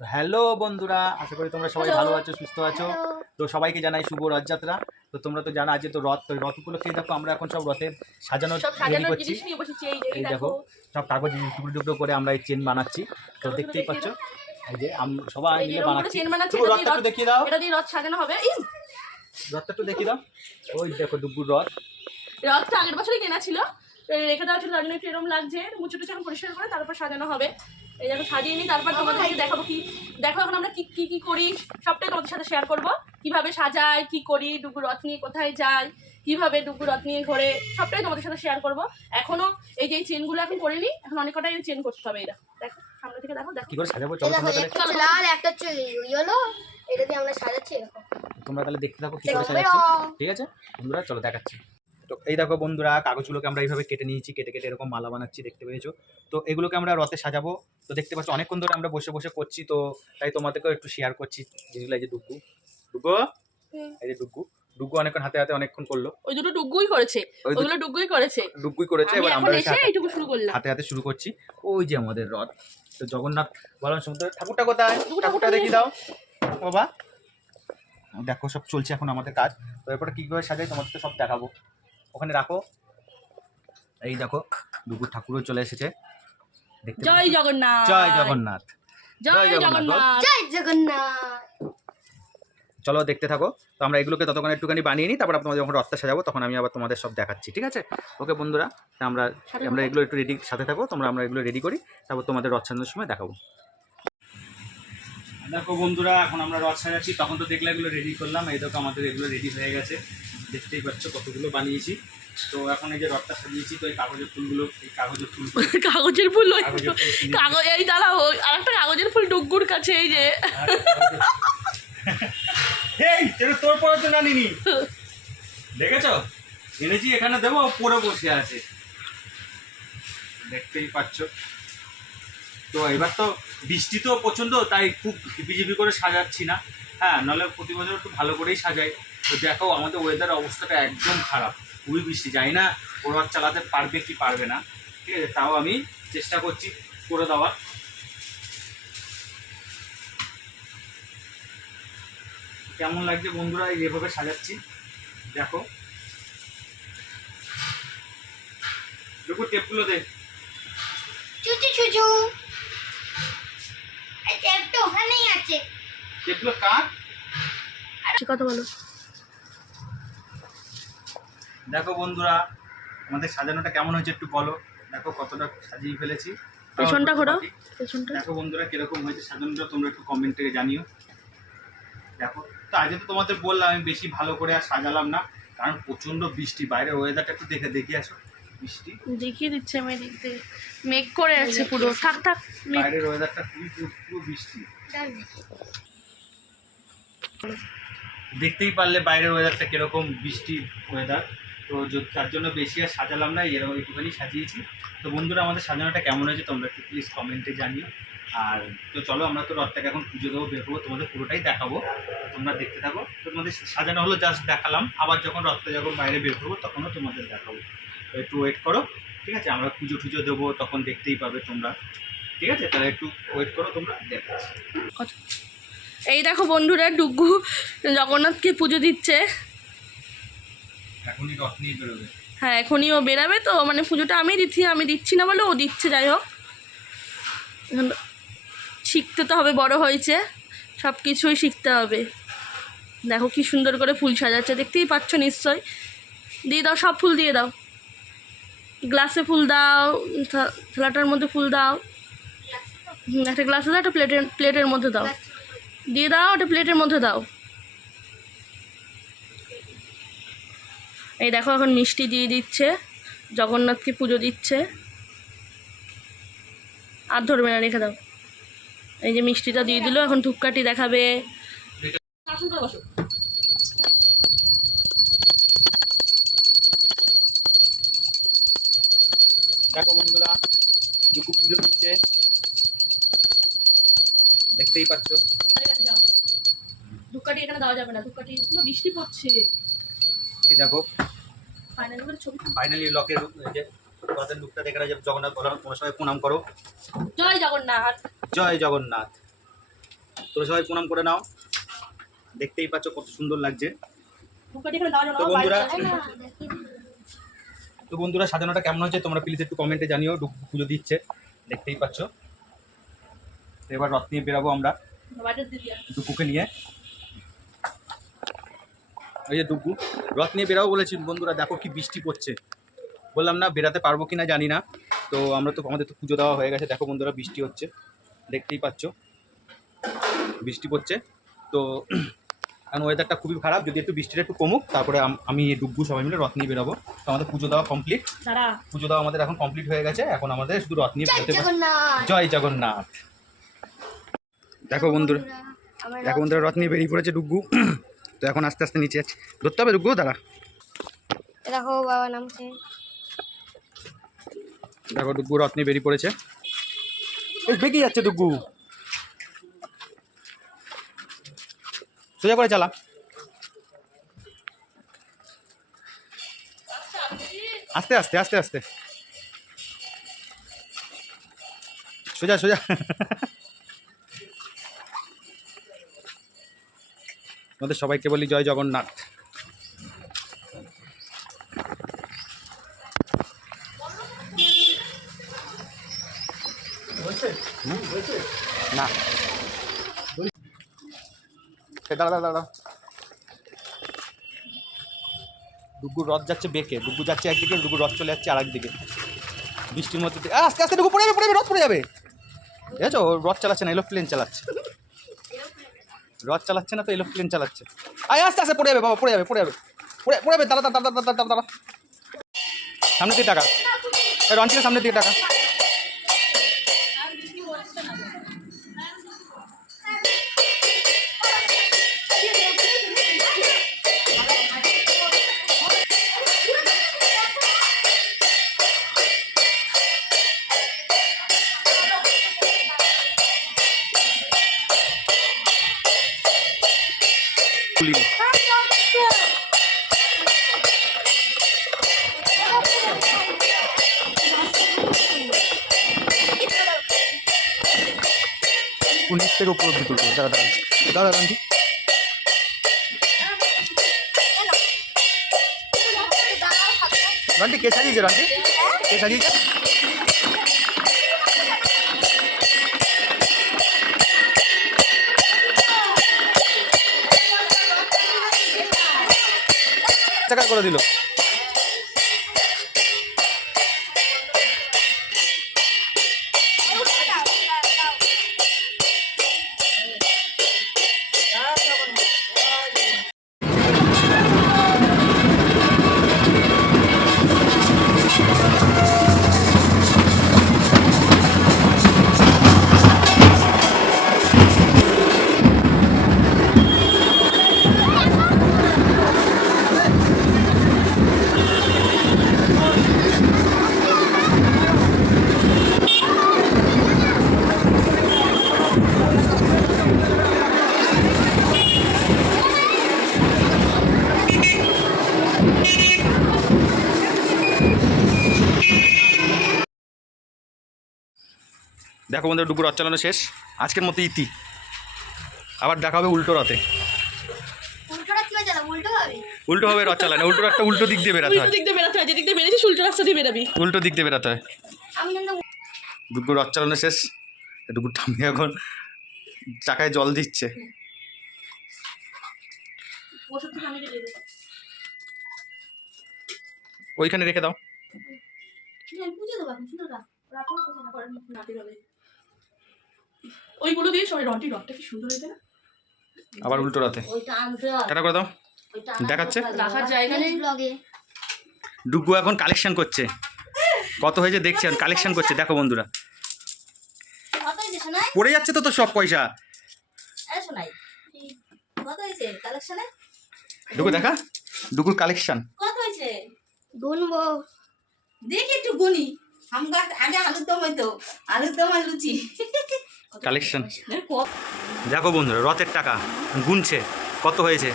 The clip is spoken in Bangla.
তো হ্যালো বন্ধুরা আশা করি তোমরা সবাই ভালো আছো সুস্থ আছো। তো সবাইকে জানাই শুভ রথযাত্রা। তো তোমরা তো জানো আজকে তো রথ তো রথ উপলক্ষে দেখো আমরা এখন সব রথের সাজানো রেডি করছি। এই দেখো। সব কাগজ টুকরো টুকরো করে আমরা এই চেন বানাচ্ছি। তো দেখতেই পাচ্ছ এই যে আম- সবাই মিলে বানাচ্ছি। চেন বানাচ্ছি, রথটা একটু দেখিয়ে দাও। এটা দিয়ে রথ সাজানো হবে। এই রথটা একটু দেখিয়ে দাও। ওই দেখো দুব্বুর রথ। রথটা আগের বছরই কেনা ছিল। তো রেখে দেওয়া ছিল তার জন্য একটু এরকম লাগছে। মুছে টুচে এখন পরিষ্কার করে তারপর সাজানো হবে। এই দেখো সাজিয়ে নিই তারপর তোমাদেরকে দেখাবো কি। দেখো এখন আমরা কি কি কি করি? সবটাই তোমাদের সাথে শেয়ার করব। কীভাবে সাজাই কি করি ডুগু রথ নিয়ে কোথায় যাই কীভাবে ডুগু রথ নিয়ে ঘোরে সবটাই তোমাদের সাথে শেয়ার করব। এখনও এই যে এই চেনগুলো এখন করে নিই এখন অনেক কটাই চেন করতে হবে এটা দেখো। সামনে থেকে দেখো দেখো। কি করে সাজাবো? এই চলো দেখো তোমরা তাহলে একটা হচ্ছে লাল একটা হচ্ছে ইয়েলো এটা দিয়ে আমরা সাজাচ্ছি এরকম। তোমরা তাহলে দেখতে থাকো কি করে সাজাচ্ছি। ঠিক আছে? বন্ধুরা চলো দেখাচ্ছি। তো এই দেখো বন্ধুরা কাগজগুলোকে আমরা এইভাবে কেটে নিয়েছি কেটে কেটে এরকম মালা বানাচ্ছি দেখতে পেয়েছ? তো এগুলোকে আমরা রথে সাজাবো। তো দেখতে পাচ্ছ অনেকক্ষণ ধরে আমরা বসে বসে করছি তো তাই তোমাদেরকেও একটু শেয়ার করছি। জিনিসগুলো এই যে ডুগু ডুগু? এই যে ডুগু ডুগু অনেকক্ষণ হাতে হাতে অনেকক্ষণ করল। ওই দুটো ডুগুই করেছে ওই দু- ওগুলো ডুগুই করেছে। ডুগুই করেছে এবার আমরা এইটুকু শুরু করলাম। হাতে হাতে শুরু করছি। ওই যে আমাদের রথ তো জগন্নাথ বলরাম সমুদ্র ঠাকুরটা কোথায়? ঠাকুরটা দেখি দাও। বাবা দেখো সব চলছে এখন আমাদের কাজ। তো এরপরে কীভাবে সাজাই তোমাদের তো সব দেখাবো। ওখানে রাখো। এই দেখো দুপুর ঠাকুরও চলে এসেছে। জয় জগন্নাথ। জয় জগন্নাথ। জয় জয় জগন্নাথ, জয় জগন্নাথ। চলো দেখতে থাকো। তো আমরা এগুলোকে ততক্ষণ একটুখানি বানিয়ে নিই তারপর তোমাদের যখন রথটা সাজাবো তখন আমি আবার তোমাদের সব দেখাচ্ছি ঠিক আছে? ওকে বন্ধুরা তা আমরা আমরা এগুলো একটু রেডি সাথে থাকো তোমরা আমরা এগুলো রেডি করি তারপর তোমাদের রথ সাজানোর সময় দেখাবো। দেখো বন্ধুরা এখন আমরা রথ সাজাচ্ছি তখন তো দেখলে এগুলো রেডি করলাম এই দেখো আমাদের এগুলো রেডি হয়ে গেছে। দেখতেই পাচ্ছ কতগুলো বানিয়েছি। তো এখন এই যে রথটা সাজিয়েছি তো এই কাগজের ফুলগুলো এই কাগজের ফুল কাগজের ফুল কাগজ এই দাঁড়াও আর একটা কাগজের ফুল ডুগুর কাছে এই যে। এই এটা তোর পরে তো না নিনি দেখেছ? এনেছি এখানে দেবো পরে বসে আছে। দেখতেই পাচ্ছ। তো এবার তো বৃষ্টি তো প্রচণ্ড তাই খুব ঝিপি করে সাজাচ্ছি না। হ্যাঁ নাহলে প্রতি বছর একটু ভালো করেই সাজাই তো দেখো, আমাদের ওয়েদার অবস্থাটা একদম খারাপ। খুবই বৃষ্টি। যাই না ওরা চালাতে পারবে কি পারবে না। ঠিক আছে, তাও আমি চেষ্টা করছি করে দেওয়ার। কেমন লাগছে বন্ধুরা এই যেভাবে সাজাচ্ছি? দেখো। দেখো টেপগুলো দে। ওখানেই আছে। টেপগুলো কার? কথা বলো। দেখো বন্ধুরা আমাদের সাজানোটা কেমন হয়েছে একটু বলো। দেখো কতটা সাজিয়ে ফেলেছি। পেছনটা ঘোরাও। পেছনটা। দেখো বন্ধুরা কীরকম হয়েছে সাজানোটা তোমরা একটু কমেন্ট থেকে জানিও। দেখো তো আজকে তো তোমাদের বললাম আমি বেশি ভালো করে আর সাজালাম না কারণ প্রচণ্ড বৃষ্টি। বাইরে ওয়েদারটা একটু দেখে দেখে আসো। বৃষ্টি? দেখিয়ে দিচ্ছে আমি থেকে মেঘ করে আছে পুরো। থাক থাক বাইরের ওয়েদারটা খুবই পুরো পুরো বৃষ্টি। দেখতেই পারলে বাইরের ওয়েদারটা কীরকম বৃষ্টির ওয়েদার তো তার জন্য বেশি আর সাজালাম না, এরকম একটুখানি সাজিয়েছি। তো বন্ধুরা, আমাদের সাজানোটা কেমন হয়েছে তোমরা একটু প্লিজ কমেন্টে জানিও। আর তো চলো, আমরা তো রথটাকে এখন পুজো দেবো, বের করব, তোমাদের পুরোটাই দেখাবো। তোমরা দেখতে থাকো। তো তোমাদের সাজানো হলো জাস্ট দেখালাম। আবার যখন রথটা যখন বাইরে বের করব, তখনও তোমাদের দেখাবো। তো একটু ওয়েট করো, ঠিক আছে? আমরা পুজো টুজো দেবো, তখন দেখতেই পাবে তোমরা। ঠিক আছে? তাহলে একটু ওয়েট করো তোমরা, দেখাচ্ছি। এই দেখো বন্ধুরা ডুগু জগন্নাথকে পুজো দিচ্ছে। হ্যাঁ এখনই ও বেরাবে তো মানে পুজোটা আমি দিচ্ছি আমি দিচ্ছি না বলে ও দিচ্ছে যাই হোক। শিখতে তো হবে বড় হয়েছে সব কিছুই শিখতে হবে। দেখো কি সুন্দর করে ফুল সাজাচ্ছে দেখতেই পাচ্ছ নিশ্চয়। দিয়ে দাও সব ফুল দিয়ে দাও। গ্লাসে ফুল দাও থালাটার মধ্যে ফুল দাও। একটা গ্লাসে দাও একটা প্লেটের প্লেটের মধ্যে দাও। দিয়ে দাও ওটা প্লেটের মধ্যে দাও। এই দেখো এখন মিষ্টি দিয়ে দিচ্ছে, জগন্নাথকে পুজো দিচ্ছে। আর ধরবে না, রেখে দাও। এই যে মিষ্টিটা দিয়ে দিল, এখন ধূপকাঠি দেখাবে। দেখো বন্ধুরা দুকু পুজো দিচ্ছে। দেখতেই পাচ্ছ। ধূপকাঠি এখানে দেওয়া যাবে না ধূপকাঠি পুরো বৃষ্টি পড়ছে। এই দেখো ফাইনাল ছবি ফাইনালি লকের যে রথের লুকটা দেখে জগন্নাথ বলরাম তোমার সবাই প্রণাম করো। জয় জগন্নাথ। জয় জগন্নাথ। তোরা সবাই প্রণাম করে নাও। দেখতেই পাচ্ছ কত সুন্দর লাগছে। তো বন্ধুরা-। তো সাজানোটা কেমন হচ্ছে তোমরা প্লিজ একটু কমেন্টে জানিও পুজো দিচ্ছে দেখতেই পাচ্ছ। এবার রথ নিয়ে বেরাবো আমরা। ডুগুকে নিয়ে। ওই যে ডুগু রথ নিয়ে বেরাবো বলেছি বন্ধুরা দেখো কি বৃষ্টি পড়ছে। বললাম না বেরাতে পারব কি না জানি না তো আমরা তো আমাদের তো পুজো দেওয়া হয়ে গেছে দেখো বন্ধুরা বৃষ্টি হচ্ছে দেখতেই পাচ্ছ। বৃষ্টি পড়ছে তো কারণ ওয়েদারটা খুবই খারাপ যদি একটু বৃষ্টিটা একটু কমুক তারপরে আম- ডুগু সবাই মিলে রথ নিয়ে বেরাবো তো আমাদের পুজো দেওয়া কমপ্লিট পুজো দেওয়া আমাদের এখন কমপ্লিট হয়ে গেছে এখন আমাদের শুধু রথ নিয়ে বেরোতে পার- জয় জগন্নাথ। দেখো বন্ধুরা দেখো বন্ধুরা রথ নিয়ে বেরিয়ে পড়েছে ডুগু তো এখন আস্তে আস্তে নিচে যাচ্ছে ধরতে হবে ডুগু দাঁড়া। দেখো বাবা নামছে। দেখো ডুগু রথ নিয়ে বেরিয়ে পড়েছে। বেঁকে যাচ্ছে ডুগু সোজা করে চালা। আস্তে আস্তে আস্তে আস্তে। সোজা সোজা। আমাদের সবাইকে বলি জয় জগন্নাথ। ডুগুর রথ যাচ্ছে বেঁকে। ডুগু যাচ্ছে একদিকে ডুগুর রথ চলে যাচ্ছে আর একদিকে বৃষ্টির মধ্যে আস্তে আস্তে ডুগু পড়ে যাবে পড়ে যাবে, রথ পড়ে যাবে। দেখেছ? ও রথ চালাচ্ছে না, এলো প্লেন চালাচ্ছে। রথ চালাচ্ছে না তো এলোপ্লেন চালাচ্ছে। আয়, আস্তে আস্তে, পড়ে যাবে, বাবা, পড়ে যাবে পড়ে যাবে। পড়ে পড়ে যাবে, দাঁড়া দাঁড়া দাঁড়া দাঁড়া দাঁড়া সামনে দিয়ে টাকা। রঞ্চিনের সামনে দিয়ে টাকা। উনিশ থেকে অব্দি তুলবো দাঁড়া দাঁড়া দাঁড়া রান্টি কে সাজিয়েছে রান্টি কে সাজিয়েছে? টাকা করে দিল। দেখো বন্ধুরা ডুবুর রথ চালানো শেষ। আজকের মতো ইতি। আবার দেখা হবে উল্টো রথে। উল্টো হবে? উল্টো রথ চালানো। উল্টো রথটা উল্টো দিক দিয়ে বেরাতে উল্টো হয়। দিক দিয়ে বেরোতে হয়। যেদিক দিয়ে বেরিয়েছিস উল্টো রাস্তা দিয়ে বেরোবি উল্টো দিক দিয়ে বেরাতে হয়। আমি জানি রথ চালানো শেষ। ডুগুর ঠাম্মি এখন চাকায় জল দিচ্ছে। ওইখানে রেখে দাও পুজো দেবো এখন শুনো না রাখো কোথায় না করেন নাতি হবে ওইগুলো দিয়ে সবাই রটি রথটা কি সুন্দর হয়েছে না? আবার উল্টো আনতে টাটা করে দাও। ওইটা দেখাচ্ছে? রাখার জায়গা নেই। ব্লগে ডুগু এখন কালেকশন করছে। কত হয়েছে দেখছি এখন কালেকশন করছে। দেখো বন্ধুরা। পড়ে যাচ্ছে তো তোর সব পয়সা। ডুগু দেখা। ডুগুর কালেকশন কত হয়েছে? গুনবো। দেখি একটু গুনি। আমগা আগে আলুর দম হইতো। আলুর দম আর লুচি। কালেকশন দেখো বন্ধুরা রথের টাকা গুনছে। কত হয়েছে?